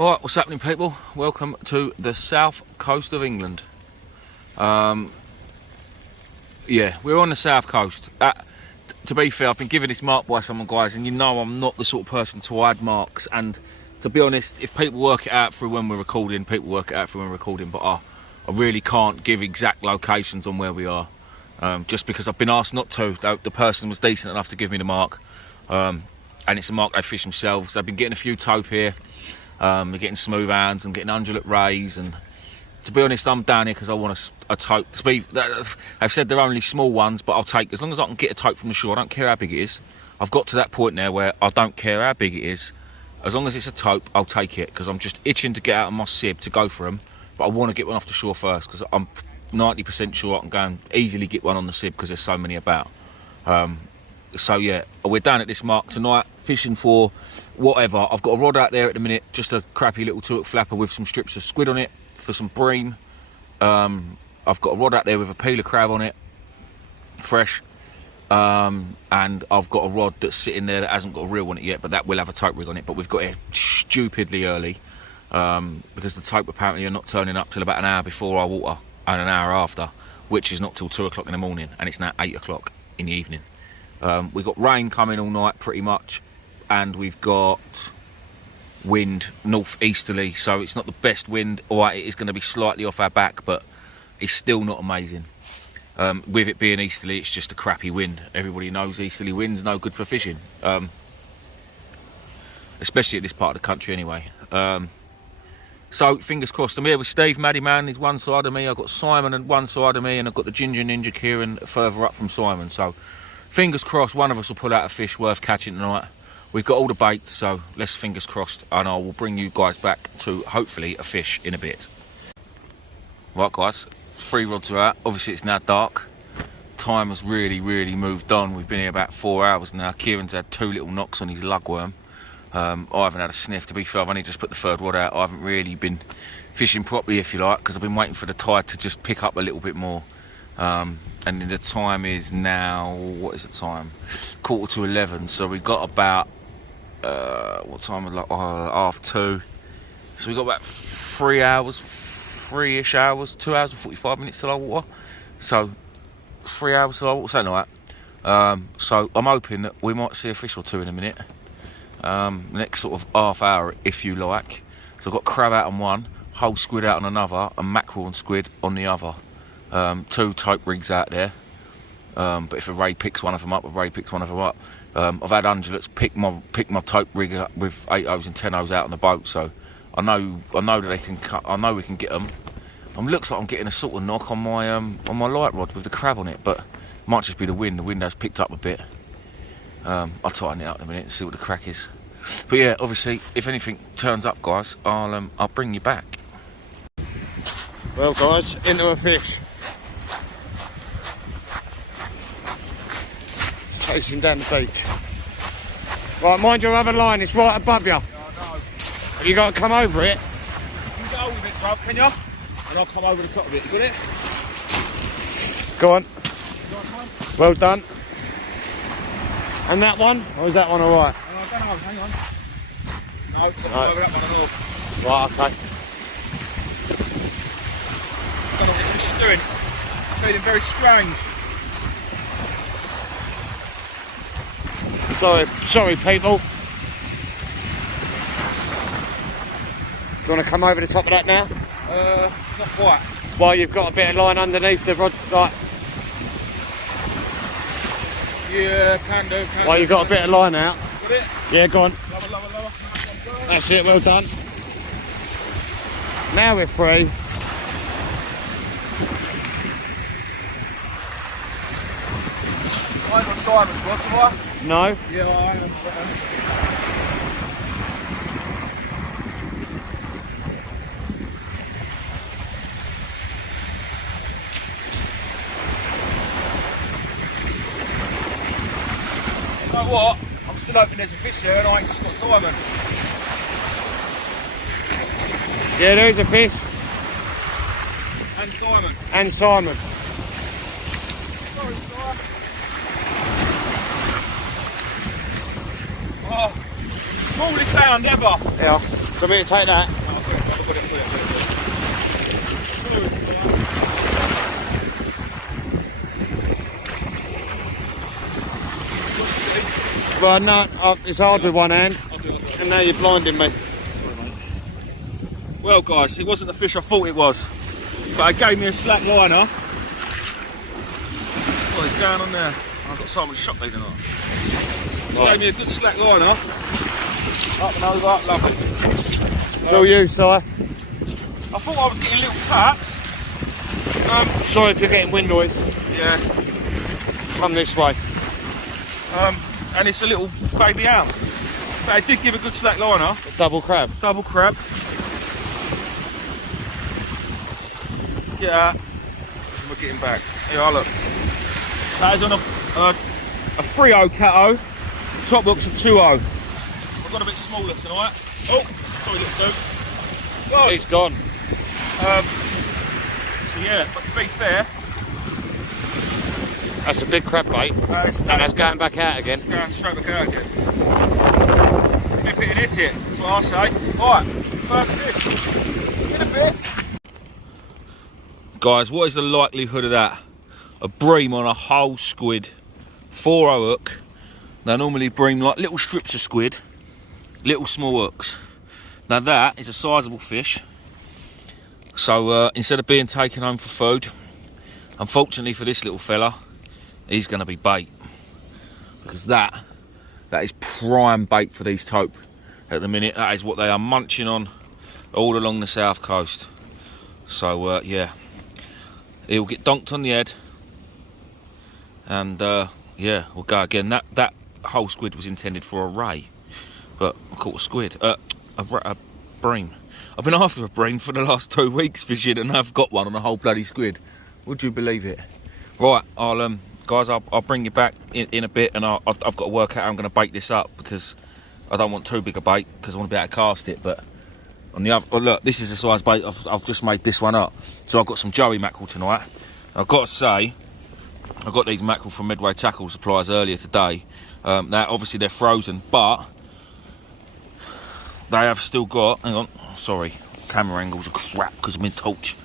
Alright, what's happening, people? Welcome to the south coast of England. Yeah, we're on the south coast. To be fair, I've been given this mark by someone, guys, and you know I'm not the sort of person to hide marks. And to be honest, if people work it out through when we're recording, people work it out through when we're recording. But I really can't give exact locations on where we are, just because I've been asked not to. The person was decent enough to give me the mark, and it's a mark they fish themselves. They've been getting a few tope here. They're getting smoothhounds and getting undulate rays, and to be honest, I'm down here because I want a tope. They've said they're only small ones, but I'll take, as long as I can get a tope from the shore. I don't care how big it is. I've got to that point now where I don't care how big it is. As long as it's a tope, I'll take it, because I'm just itching to get out of my sib to go for them. But I want to get one off the shore first, because I'm 90% sure I can go and easily get one on the sib because there's so many about. So yeah, we're down at this mark tonight, fishing for whatever. I've got a rod out there at the minute, just a crappy little 2-hook flapper with some strips of squid on it for some bream. I've got a rod out there with a peeler crab on it, fresh. And I've got a rod that's sitting there that hasn't got a reel on it yet, but that will have a tope rig on it. But we've got it stupidly early, because the tope apparently are not turning up till about an hour before our water and an hour after, which is not till 2 o'clock in the morning, and it's now 8 o'clock in the evening. We've got rain coming all night pretty much, and we've got wind northeasterly, so it's not the best wind. Alright, it is going to be slightly off our back, but it's still not amazing. With it being easterly, it's just a crappy wind. Everybody knows easterly wind's no good for fishing, especially at this part of the country anyway. So fingers crossed. I'm here with Steve, Maddie man is one side of me. I've got Simon on one side of me, and I've got the Ginger Ninja Kieran further up from Simon. So fingers crossed one of us will pull out a fish worth catching tonight. We've got all the bait, so let's fingers crossed, and I will bring you guys back to hopefully a fish in a bit. Right guys, 3 rods are out. Obviously it's now dark. Time has really moved on. We've been here about 4 hours now. Kieran's had 2 little knocks on his lugworm. I haven't had a sniff. To be fair, I've only just put the 3rd rod out. I haven't really been fishing properly, if you like, because I've been waiting for the tide to just pick up a little bit more. And the time is now, what is the time? 11:15. So we've got about what time is it, like 1:30. So we've got about 3 hours, 3-ish hours, 2 hours and 45 minutes till our water. So 3 hours till our water, something like that. So I'm hoping that we might see a fish or 2 in a minute. Next sort of half hour, if you like. So I've got crab out on one, whole squid out on another, and mackerel and squid on the other. 2 tope rigs out there. But if a ray picks one of them up, a ray picks one of them up. I've had undulates pick my tope rig up with 8-0s and 10-0s out on the boat, so I know that they can cut. I know we can get them. Looks like I'm getting a sort of knock on my light rod with the crab on it, but it might just be the wind. The wind has picked up a bit. I'll tighten it up in a minute and see what the crack is. But yeah, obviously, if anything turns up, guys, I'll bring you back. Well, guys, into a fish. Chasing down the beach. Right, mind your other line, it's right above you. Yeah, I know. Have you got to come over it? You can go with it, bro, can you? And I'll come over the top of it. You got it? Go on. Well done. And that one? Or is that one alright? I don't know, hang on. No, I'll come Right. over that one and all. Right, okay. I don't know what this fish is doing. It's feeling very strange. Sorry people. Do you want to come over the top of that now? Not quite. Well, you've got a bit of line underneath the rod, like. Yeah, can do. Well, you've got a bit of line out. Got it? Yeah, go on. Lower. That's it, well done. Now we're free. I ain't got Simon's rod, do I? No. Yeah, I am. You know what? I'm still hoping there's a fish there and I ain't just got Simon. Yeah, there is a fish. And Simon. And Simon. Sorry, Simon. Oh, it's the smallest hound ever. Yeah. For me to take that? Well, no, it's hard with one hand, and now you're blinding me. Well, guys, it wasn't the fish I thought it was, but it gave me a slack liner. What is going on there? I've got so much shot lead tonight. It gave me a good slack liner. Up and over, lovely. It's all you, Si. I thought I was getting little taps. Sorry if you're getting wind noise. Yeah. Come this way. And it's a little baby hound. But it did give a good slack liner. Double crab. Double crab. Get out. We're getting back. Here, look. That is on a 3-0 Cato. Top book's a 2-0. I've got a bit smaller tonight. Oh, sorry, little dude. Whoa. He's gone. So yeah, but to be fair, That's a big crab bait. And that's going back out again. It's going straight back out again. Nip it and hit it, that's what I say. Alright, first fish. In a bit. Guys, what is the likelihood of that? A bream on a whole squid, 4-0 hook. They normally bream like little strips of squid, little small hooks. Now that is a sizable fish. So instead of being taken home for food, unfortunately for this little fella, he's going to be bait. Because that is prime bait for these tope at the minute. That is what they are munching on all along the south coast. So yeah, he'll get donked on the head. And yeah, we'll go again. That whole squid was intended for a ray, but I caught a squid, a bream. I've been after a bream for the last 2 weeks fishing, and I've got one on a whole bloody squid. Would you believe it? Right, guys, I'll bring you back in a bit, and I've got to work out how I'm going to bait this up, because I don't want too big a bait, because I want to be able to cast it. But on the other, oh, look, this is the size bait. I've just made this one up. So I've got some joey mackerel tonight. I've got to say, I got these mackerel from Midway Tackle Supplies earlier today. Now, obviously, they're frozen, but they have still got, hang on, sorry, camera angles are crap because I'm in torch.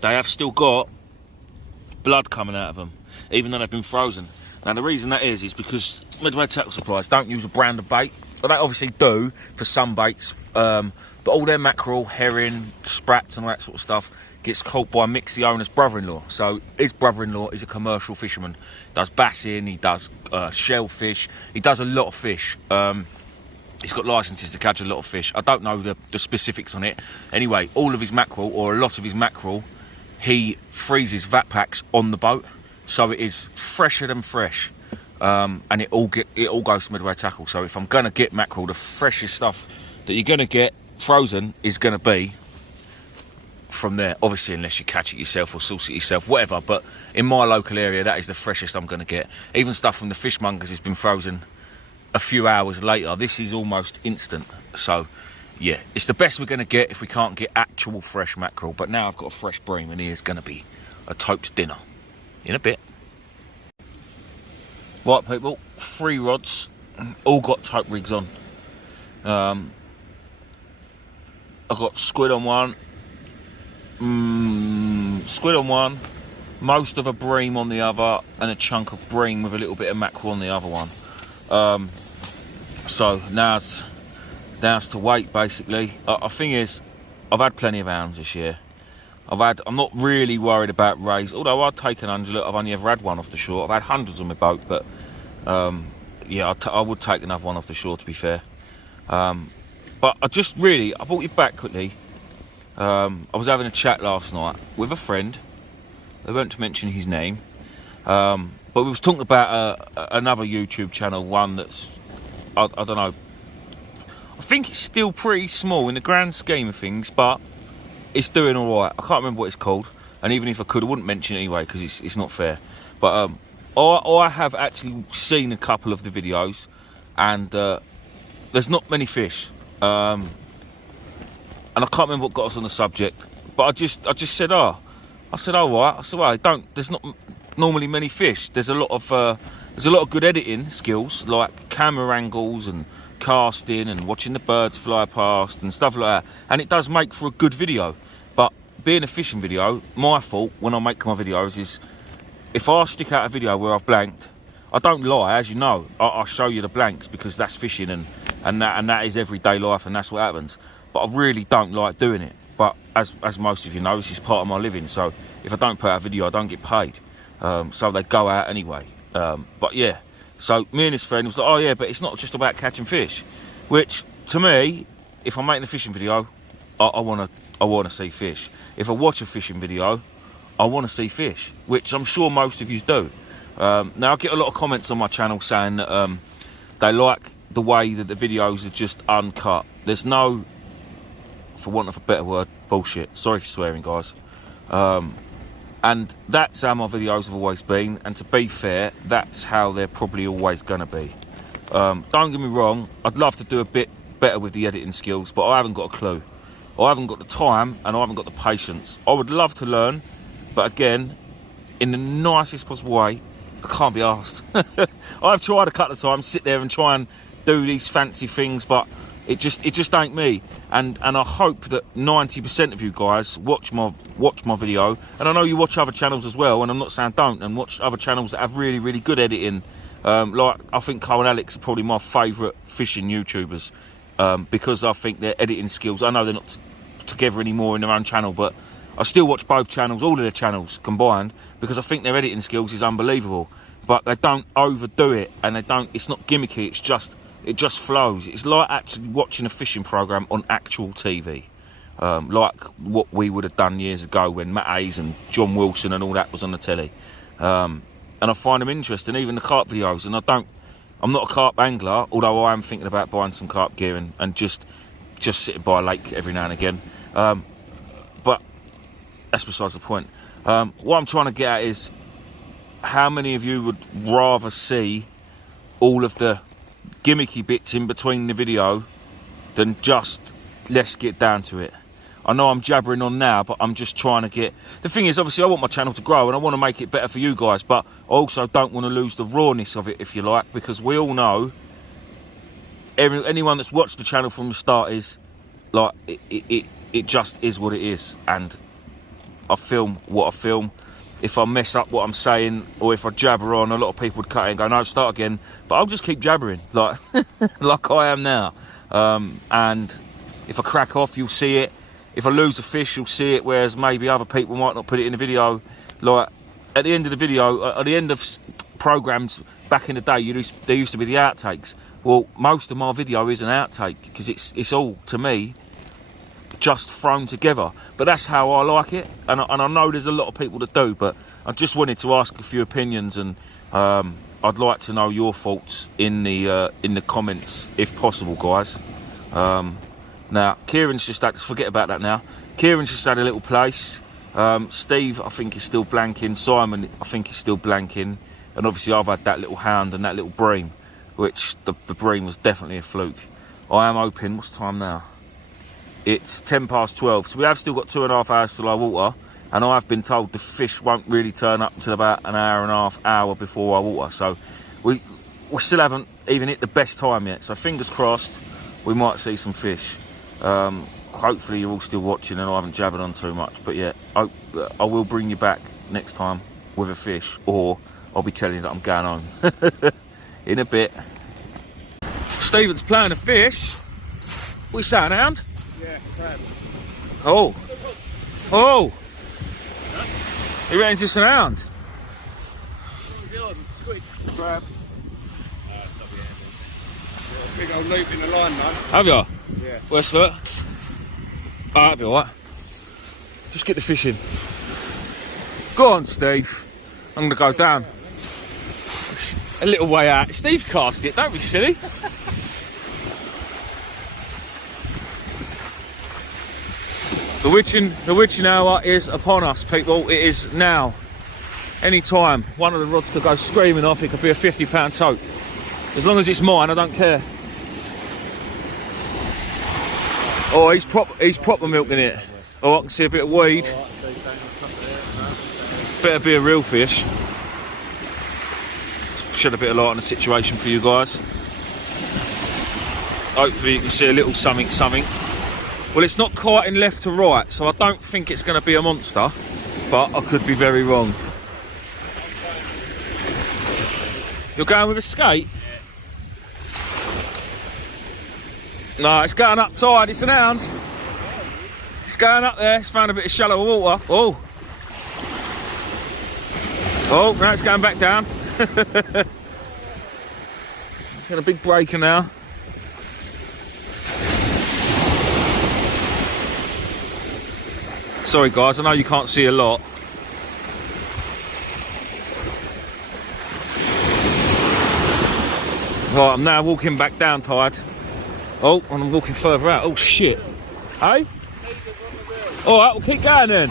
They have still got blood coming out of them, even though they've been frozen. Now, the reason that is because Midway Tackle Supplies don't use a brand of bait. Well, they obviously do for some baits, but all their mackerel, herring, sprats and all that sort of stuff gets caught by Mick's, the owner's brother-in-law. So his brother-in-law is a commercial fisherman. He does bassing, he does shellfish, he does a lot of fish. He's got licenses to catch a lot of fish. I don't know the specifics on it. Anyway, all of his mackerel, or a lot of his mackerel, he freezes vat packs on the boat, so it is fresher than fresh. And it all goes to Midway Tackle. So if I'm gonna get mackerel, the freshest stuff that you're gonna get frozen is gonna be from there. Obviously, unless you catch it yourself or source it yourself, whatever. But in my local area, that is the freshest I'm gonna get. Even stuff from the fishmongers has been frozen a few hours later. This is almost instant. So yeah, it's the best we're gonna get if we can't get actual fresh mackerel. But now I've got a fresh bream, and he is gonna be a tope's dinner in a bit. Right, people, 3 rods, all got tope rigs on. I've got squid on one, most of a bream on the other, and a chunk of bream with a little bit of mackerel on the other one. So now it's to wait, basically. The thing is, I've had plenty of hounds this year. I'm not really worried about rays, although I'd take an undulate. I've only ever had one off the shore. I've had hundreds on my boat, but yeah, I would take another one off the shore, to be fair. But I brought you back quickly. I was having a chat last night with a friend. I won't mention his name. But we was talking about another YouTube channel, one that's, I don't know, I think it's still pretty small in the grand scheme of things, but it's doing all right. I can't remember what it's called, and even if I could, I wouldn't mention it anyway, because it's not fair. But I have actually seen a couple of the videos, and there's not many fish. And I can't remember what got us on the subject, but I just said, all right. I said, well, there's not normally many fish. There's a lot of good editing skills, like camera angles and casting and watching the birds fly past and stuff like that, and it does make for a good video. But being a fishing video, my fault when I make my videos is if I stick out a video where I've blanked, I don't lie, as you know. I'll show you the blanks because that's fishing and that is everyday life and that's what happens. But I really don't like doing it. But as most of you know, this is part of my living. So if I don't put out a video, I don't get paid. So they go out anyway. But yeah, so me and this friend was like, oh yeah, but it's not just about catching fish. Which to me, if I'm making a fishing video, I want to see fish. If I watch a fishing video, I want to see fish, which I'm sure most of you do. Now I get a lot of comments on my channel saying that they like the way that the videos are just uncut. There's no, for want of a better word, bullshit. Sorry for swearing, guys. And that's how my videos have always been, and to be fair, that's how they're probably always going to be. Don't get me wrong, I'd love to do a bit better with the editing skills, but I haven't got a clue. I haven't got the time, and I haven't got the patience. I would love to learn, but again, in the nicest possible way, I can't be asked. I've tried a couple of times, sit there and try and do these fancy things, but it just ain't me. And I hope that 90% of you guys watch my video, and I know you watch other channels as well, and I'm not saying don't, and watch other channels that have really, really good editing. Like I think Cole and Alex are probably my favourite fishing YouTubers, because I think their editing skills, I know they're not together anymore in their own channel, but I still watch both channels, all of their channels combined, because I think their editing skills is unbelievable. But they don't overdo it, and it's not gimmicky, it just flows. It's like actually watching a fishing program on actual TV, like what we would have done years ago when Maddie and John Wilson and all that was on the telly. And I find them interesting, even the carp videos. And I'm not a carp angler, although I am thinking about buying some carp gear and just sitting by a lake every now and again. But that's besides the point. What I'm trying to get at is, how many of you would rather see all of the gimmicky bits in between the video than just let's get down to it? I know I'm jabbering on now, but I'm just trying to get... The thing is, obviously, I want my channel to grow and I want to make it better for you guys, but I also don't want to lose the rawness of it, if you like, because we all know, anyone that's watched the channel from the start is, like, it just is what it is, and I film what I film. If I mess up what I'm saying, or if I jabber on, a lot of people would cut it and go, no, start again. But I'll just keep jabbering, like like I am now. And if I crack off, you'll see it. If I lose a fish, you'll see it, whereas maybe other people might not put it in the video. Like, at the end of the video, at the end of programmes back in the day, there used to be the outtakes. Well, most of my video is an outtake, because it's all, to me, just thrown together. But that's how I like it, and I know there's a lot of people that do, but I just wanted to ask a few opinions, and I'd like to know your thoughts in the comments if possible, guys. Now Kieran's just had, forget about that now. Kieran's just had a little place. Steve, I think, is still blanking. Simon, I think, is still blanking, and obviously I've had that little hound and that little bream, which the bream was definitely a fluke. I am hoping, what's the time now? It's 12:10, so we have still got 2.5 hours till our water, and I have been told the fish won't really turn up until about an hour and a half before our water, so we still haven't even hit the best time yet, so fingers crossed we might see some fish. Hopefully you're all still watching and I haven't jabbered on too much, but yeah, I will bring you back next time with a fish, or I'll be telling you that I'm going home in a bit. Stephen's playing a fish. What are you saying, hound? Yeah, crab. Oh. Oh. He reckons it's an hound. Crab. Big old loop in the line, man. Have you? Yeah. Where's foot? Oh, that'll be alright. Just get the fish in. Go on, Steve. I'm going to go down. A little way out. Steve cast it, don't be silly. The witching hour is upon us, people. It is now. Any time. One of the rods could go screaming off. It could be a £50 tote. As long as it's mine, I don't care. Oh, he's proper milking it. Oh, I can see a bit of weed. Better be a real fish. Shed a bit of light on the situation for you guys. hopefully you can see a little something. Well, it's not quite in left to right, so I don't think it's going to be a monster, but I could be very wrong. You're going with a skate? Yeah. No, it's going up tide, it's an hound. It's going up there, it's found a bit of shallow water. Oh. Oh, now it's going back down. It's got a big breaker now. Sorry guys, I know you can't see a lot. Right, I'm now walking back down tide. Oh, and I'm walking further out. Oh shit. Hey? Alright, we'll keep going then.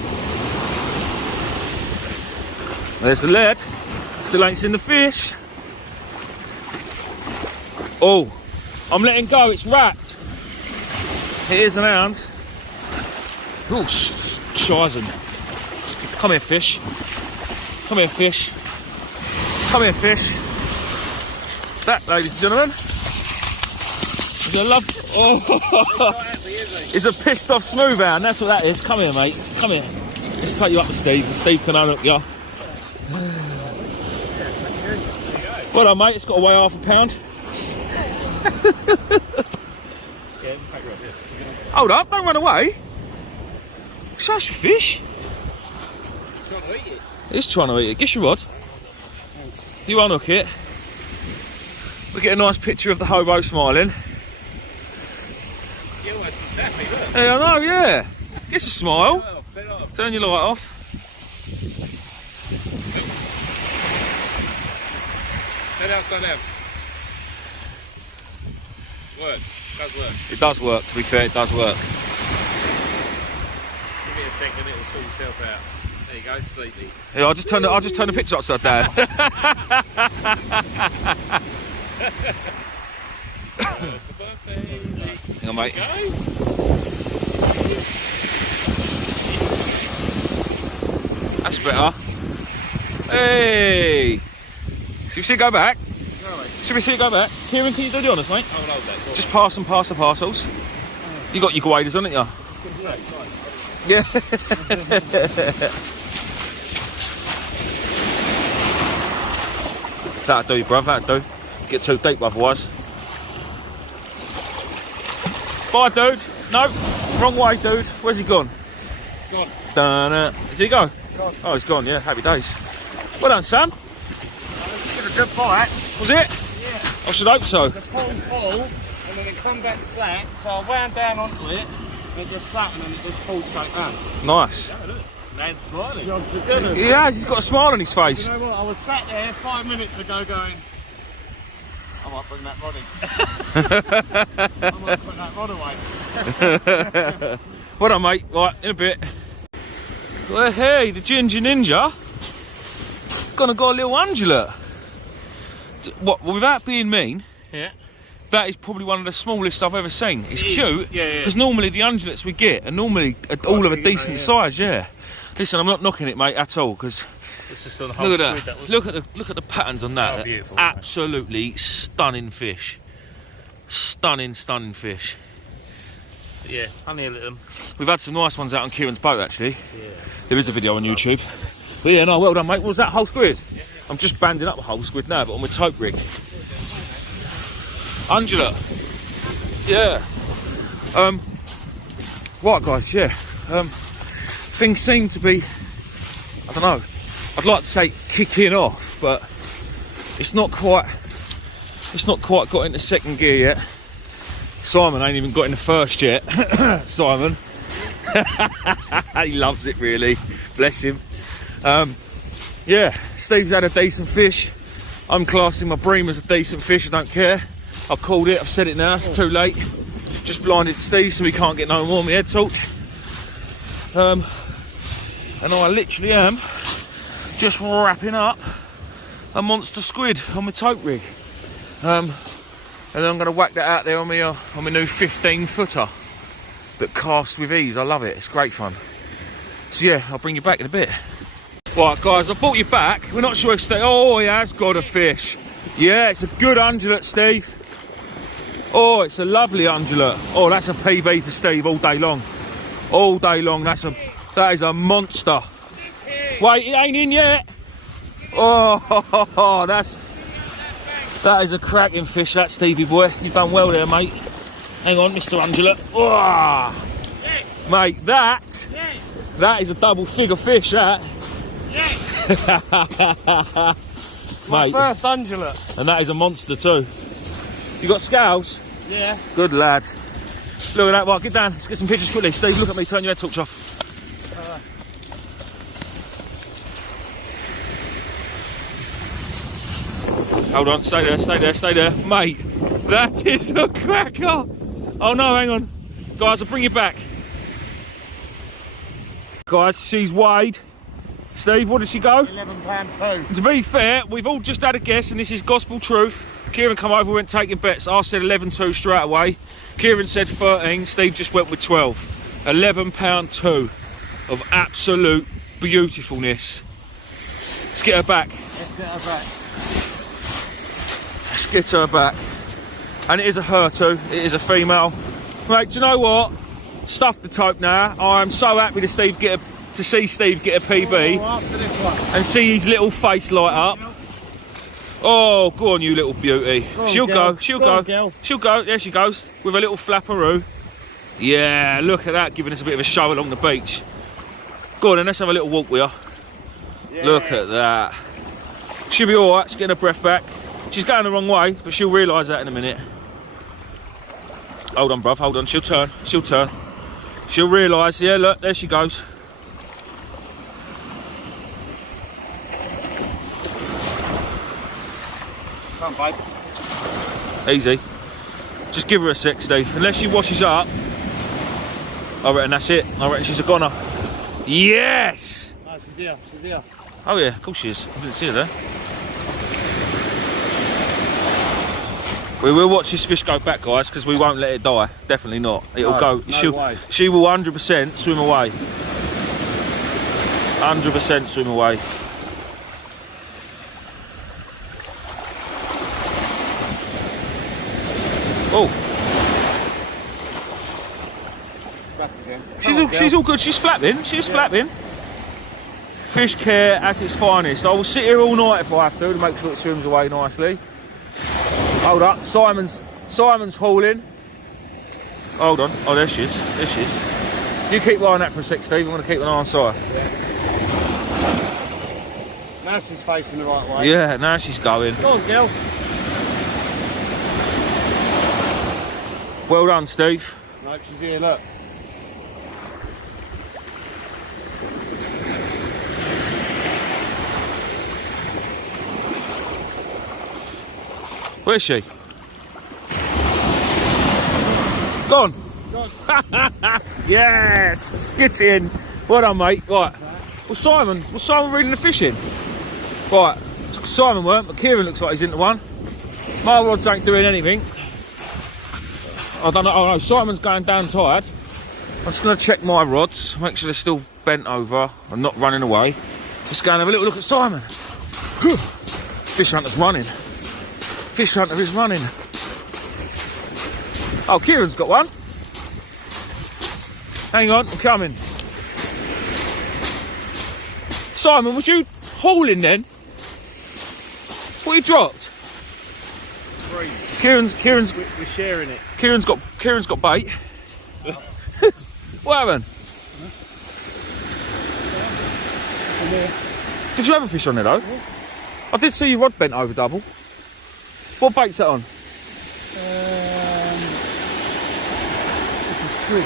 There's the lead. Still ain't seen the fish. Oh, I'm letting go, it's wrapped. It is an hound. Oh, shizen. Come here, fish. Come here, fish. Come here, fish. That, ladies and gentlemen, is a love. Oh, it's a pissed off smoothhound. That's what that is. Come here, mate. Come here. Let's take you up to Steve. Steve can unhook you. Well done, mate. It's got to weigh £half a pound. Hold up! Don't run away. Shush, fish. Trying to eat it. It's trying to eat it. Get your rod. You unhook it. We get a nice picture of the hobo smiling. You almost looks happy, look. Hey, I know, yeah. Gets a smile. Oh, fed off. Turn your light off. Head outside down. Works. Does work. It does work, to be fair, it does work. Give it a second, it will sort itself out. There you go, sleepy. Yeah, I'll just turn the picture upside down. Hang on, mate. That's better. Hey! Should we see it go back? Should we see it go back? Kieran, can you do the honours, mate? I'll hold that. Just pass and pass the parcels. You got your guiders, haven't you? Yeah. That'll do, bruv, that'll do. Get too deep otherwise. Bye, dude. No, wrong way, dude. Where's he gone? Gone. Dun, did he go? Gone. Oh, he's gone, yeah. Happy days. Well done, son. It was a good bite. Was it? Yeah. I should hope so. The pole full, and then it come back slack, so I wound down onto it, and it just slapped, and then it just pulled straight down. Nice. Yeah, look. Man's smiling. He has, he's got a smile on his face. You know what, I was sat there 5 minutes ago going, I might bring that rod in. I might put that rod away. Well done, mate. Right, in a bit. Well, hey, the Ginger Ninja. Gonna got a little undulate. What, well, without being mean, Yeah. that is probably one of the smallest I've ever seen. It's cute, yeah. because normally the undulates we get are normally all of a decent size, yeah. Listen, I'm not knocking it, mate, at all, because It's just on the whole look at squid, that. Look at the patterns on that. Oh, beautiful, Absolutely stunning fish. Stunning fish. Yeah, honey a little. We've had some nice ones out on Kieran's boat, actually. Yeah. There is a video on YouTube. But yeah, no, well done, mate. What was that, whole squid? Yeah. I'm just banding up a whole squid now, but on my tote rig. Undulate. Yeah. Right, guys, yeah. Things seem to be, I don't know, I'd like to say kicking off, but it's not quite got into second gear yet. Simon ain't even got into first yet. Simon. He loves it, really. Bless him. Yeah, Steve's had a decent fish. I'm classing my bream as a decent fish, I don't care. I've called it, I've said it now, it's too late. Just blinded Steve so he can't get no more of my head torch. And I literally am just wrapping up a monster squid on my tote rig. And then I'm going to whack that out there on my new 15-footer that casts with ease. I love it, it's great fun. So yeah, I'll bring you back in a bit. Right, guys, I brought you back. We're not sure if Steve... Oh, he has got a fish. Yeah, it's a good undulate, Steve. Oh, it's a lovely undulate. Oh, that's a PB for Steve all day long. All day long. That is a monster. Wait, it ain't in yet. Oh, that is a cracking fish, that Stevie boy. You've done well there, mate. Hang on, Mr. Undulate. Oh, mate, that is a double figure fish, that. My Mate, first undulate. and that is a monster too. You got scales? Yeah. Good lad. Look at that. Right, get down. Let's get some pictures quickly. Steve, look at me. Turn your head torch off. Hold on. Stay there. Stay there. Stay there. Mate, that is a cracker. Oh no, hang on. Guys, I'll bring you back. Guys, she's weighed. Steve, what did she go? £11 too. To be fair, we've all just had a guess, and this is gospel truth. Kieran come over, went taking bets. I said 11.2 straight away. Kieran said 13. Steve just went with 12. £11.2 of absolute beautifulness. Let's get her back. Let's get her back. Let's get her back. And it is a her too. It is a female. Mate, do you know what? Stuff the tote now. I am so happy to see Steve get a PB After this one. and see his little face light up. Oh, go on, you little beauty. She'll go. She'll go. She'll go. There she goes with a little flapperoo. Yeah, look at that, giving us a bit of a show along the beach. Go on, then let's have a little walk with her. Yeah. Look at that. She'll be all right. She's getting her breath back. She's going the wrong way, but she'll realise that in a minute. Hold on, bruv. Hold on. She'll turn. She'll turn. She'll realise. Yeah, look, there she goes. Come on, babe. Easy. Just give her a sec, Steve. Unless she washes up, I reckon that's it. I reckon she's a goner. Yes! No, she's here. She's here. Oh yeah, of course she is. I didn't see her there. We will watch this fish go back, guys, because we won't let it die. Definitely not. It'll No, go. no way. She will 100% swim away. 100% swim away. Oh, Back again. she's all good. She's flapping. She's flapping. Fish care at its finest. I will sit here all night if I have to make sure it swims away nicely. Hold up, Simon's hauling. Hold on. Oh, there she is. There she is. You keep an eye on that for a sec, Steve. I'm going to keep an eye on Si. Now she's facing the right way. Yeah, now she's going. Go on, girl. Well done, Steve. No, she's here, look. Where's she? Gone. Yes, get in. Well done, mate. Right. Was Simon reading the fishing? Right. Simon weren't, but Kieran looks like he's into one. My rods ain't doing anything. I don't know. Oh no, Simon's going down tired. I'm just going to check my rods, make sure they're still bent over and not running away. Just go and have a little look at Simon. Fish hunter's running. Fish hunter is running. Oh, Kieran's got one. Hang on, I'm coming. Simon, was you hauling then? What you dropped? Three. Kieran's We're sharing it. Kieran's got bait. What happened? Did you have a fish on there though? I did see your rod bent over double. What bait's that on? It's a squid.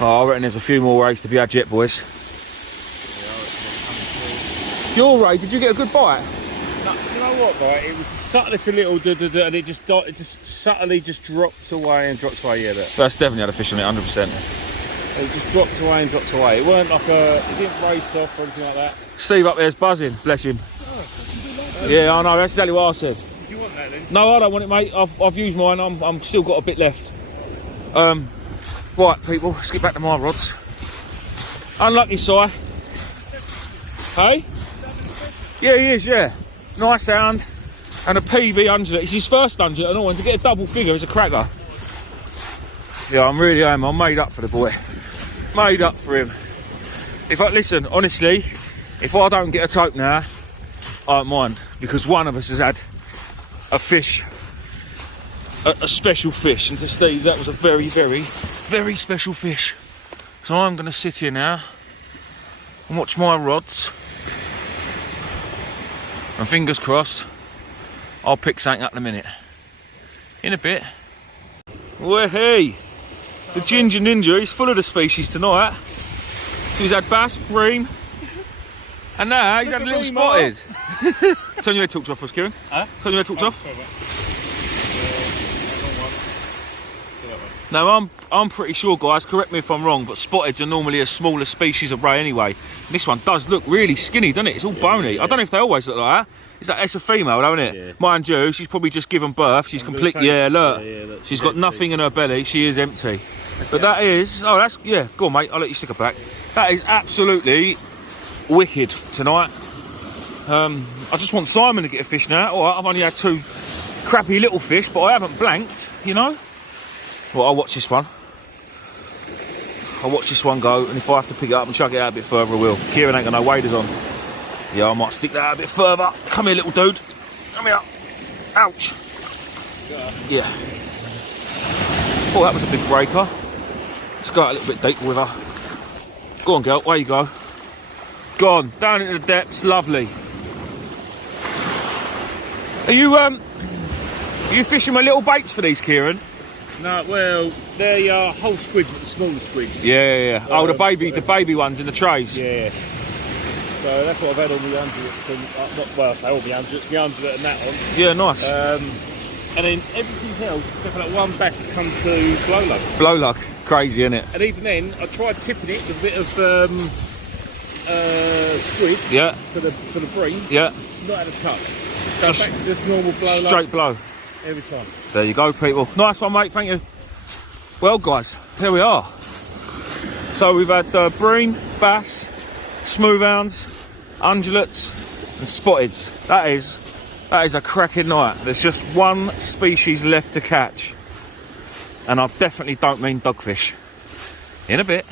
Oh, I reckon there's a few more rays to be had yet, boys. Your ray, did you get a good bite? No, you know what, right? It was the subtlest little and it just subtly just dropped away and dropped away. Yeah, that. That's definitely had a fish on it, 100%. It just dropped away and dropped away. It weren't like it didn't race off or anything like that. Steve up there's buzzing, bless him. Yeah, I know, that's exactly what I said. Do you want that then? No, I don't want it, mate. I've used mine. I'm still got a bit left. Right, people, let's get back to my rods. Unlucky, Si. Hey? Yeah, he is. Yeah. Nice sound. and a PB undulate. It's his first undulate and all, and to get a double figure is a cracker. Yeah, I really am. I'm made up for the boy. Made up for him. If I listen, honestly, if I don't get a tote now, I don't mind, because one of us has had a fish, a special fish, and to Steve that was a very, very, very special fish. So I'm going to sit here now and watch my rods, and fingers crossed I'll pick something up in a minute. In a bit. Well, hey, the Ginger Ninja is full of the species tonight. So he's had bass, bream, and now he's had a little spotted. Turn your head, talk off for us, Kieran. Huh? Turn your head, talk off. Now I'm pretty sure, guys, correct me if I'm wrong, but spotteds are normally a smaller species of ray anyway. And this one does look really skinny, doesn't it? It's all bony. Yeah. I don't know if they always look like that. It's a female, though, isn't it? Yeah. Mind you, she's probably just given birth. She's complete. Yeah, look. Yeah, she's got nothing in her belly. She is empty. But that is. Oh, that's. Yeah, go on, mate. I'll let you stick her back. That is absolutely wicked tonight. I just want Simon to get a fish now. All right, I've only had 2 crappy little fish, but I haven't blanked, you know. Well, I'll watch this one. I'll watch this one go, and if I have to pick it up and chuck it out a bit further, I will. Kieran ain't got no waders on. Yeah, I might stick that out a bit further. Come here, little dude. Come here. Ouch. Yeah. Oh, that was a big breaker. Let's go out a little bit deeper with her. Go on, girl. Where you go? Gone. Down into the depths. Lovely. Are you fishing with little baits for these, Kieran? No, well, they are whole squids, but the smaller squids. Yeah. Oh, the baby ones in the trays. Yeah. So that's what I've had all the undulate, I say all the undulate and that on. Yeah, nice. And then everything else, except for that one bass, has come to blow lug. Blow lug, crazy, isn't it? And even then, I tried tipping it with a bit of squid. Yeah. For the bream. Yeah. Not had a tuck. Just back to just normal blow lug. Straight blow. Every time. There you go, people. Nice one, mate. Thank you. Well, guys, here we are. So we've had bream, bass, smoothhounds, undulates, and spotteds. That is a cracking night. There's just one species left to catch, and I definitely don't mean dogfish. In a bit.